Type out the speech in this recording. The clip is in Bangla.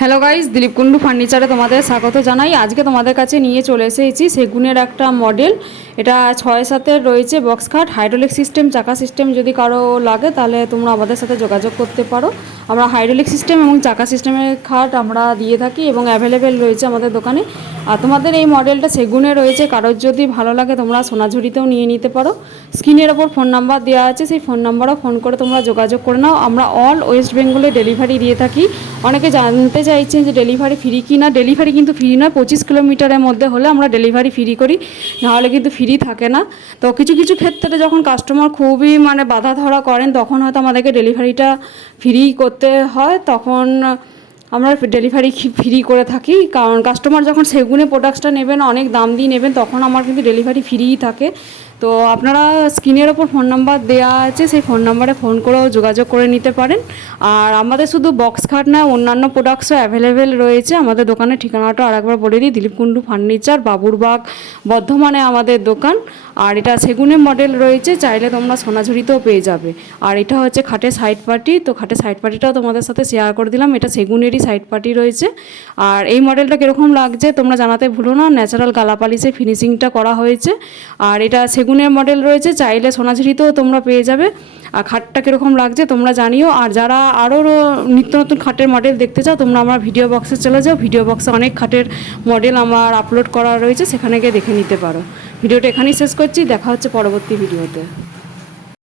হ্যালো গাইস, দিলীপ কুন্ডু ফার্নিচারে তোমাদের স্বাগত জানাই। আজকে তোমাদের কাছে নিয়ে চলে এসেছি সেগুনের একটা মডেল। এটা 6-7-এর রয়েছে বক্স খাট, হাইড্রোলিক সিস্টেম, চাকা সিস্টেম। যদি কারো লাগে তাহলে তোমরা আমাদের সাথে যোগাযোগ করতে পারো। আমরা হাইড্রোলিক সিস্টেম এবং চাকা সিস্টেমের খাট আমরা দিয়ে থাকি এবং অ্যাভেলেবেল রয়েছে আমাদের দোকানে। আর তোমাদের এই মডেলটা সেগুনে রয়েছে, কারোর যদি ভালো লাগে তোমরা সোনাঝুরিতেও নিয়ে নিতে পারো। স্ক্রিনের ওপর ফোন নাম্বার দেওয়া আছে, সেই ফোন নাম্বারও ফোন করে তোমরা যোগাযোগ করে নাও। আমরা অল ওয়েস্ট বেঙ্গলে ডেলিভারি দিয়ে থাকি। অনেকে জানতে চাইছেন যে ডেলিভারি ফ্রি কি না। ডেলিভারি কিন্তু ফ্রি নয়, 25 কিলোমিটারের মধ্যে হলে আমরা ডেলিভারি ফ্রি করি, নাহলে কিন্তু ফ্রি থাকে না। তো কিছু কিছু ক্ষেত্রে যখন কাস্টমার খুবই বাধা ধরা করেন তখন হয়তো আমাদেরকে ডেলিভারিটা ফ্রি করতে হয়, তখন আমরা ডেলিভারি ফ্রি করে থাকি। কারণ কাস্টমার যখন সেগুনে প্রোডাক্টসটা নেবেন, অনেক দাম দিয়ে নেবেন, তখন আমার কিন্তু ডেলিভারি ফ্রিই থাকে। তো আপনারা স্ক্রিনের ওপর ফোন নাম্বার দেওয়া আছে, সেই ফোন নাম্বারে ফোন করেও যোগাযোগ করে নিতে পারেন। আর আমাদের শুধু বক্স খাট না, অন্যান্য প্রোডাক্টসও অ্যাভেলেবেল রয়েছে। আমাদের দোকানের ঠিকানাটা আরেকবার বলে দিই, দিলীপ কুন্ডু ফার্নিচার, বাবুরবাগ, বর্ধমানে আমাদের দোকান। আর এটা সেগুনের মডেল রয়েছে, চাইলে তোমরা সোনাঝুরিতেও পেয়ে যাবে। আর এটা হচ্ছে খাটের সাইড পার্টি, তো খাটের সাইড পার্টিটাও তোমাদের সাথে শেয়ার করে দিলাম। এটা সেগুনেরই সাইড পার্টি রয়েছে। আর এই মডেলটা কীরকম লাগছে তোমরা জানাতে ভুলো না। ন্যাচারাল গালাপালিশে ফিনিশিংটা করা হয়েছে। আর এটা সেগুনের মডেল রয়েছে, চাইলে সোনাঝুরিতেও তোমরা পেয়ে যাবে। আর খাটটা কীরকম লাগছে তোমরা জানিও। আর যারা আরও নিত্য নতুন খাটের মডেল দেখতে চাও তোমরা আমার ভিডিও বক্সে চলে যাও। ভিডিও বক্সে অনেক খাটের মডেল আমার আপলোড করা রয়েছে, সেখানে গিয়ে দেখে নিতে পারো। ভিডিওটা এখানেই শেষ করছি, দেখা হচ্ছে পরবর্তী ভিডিওতে।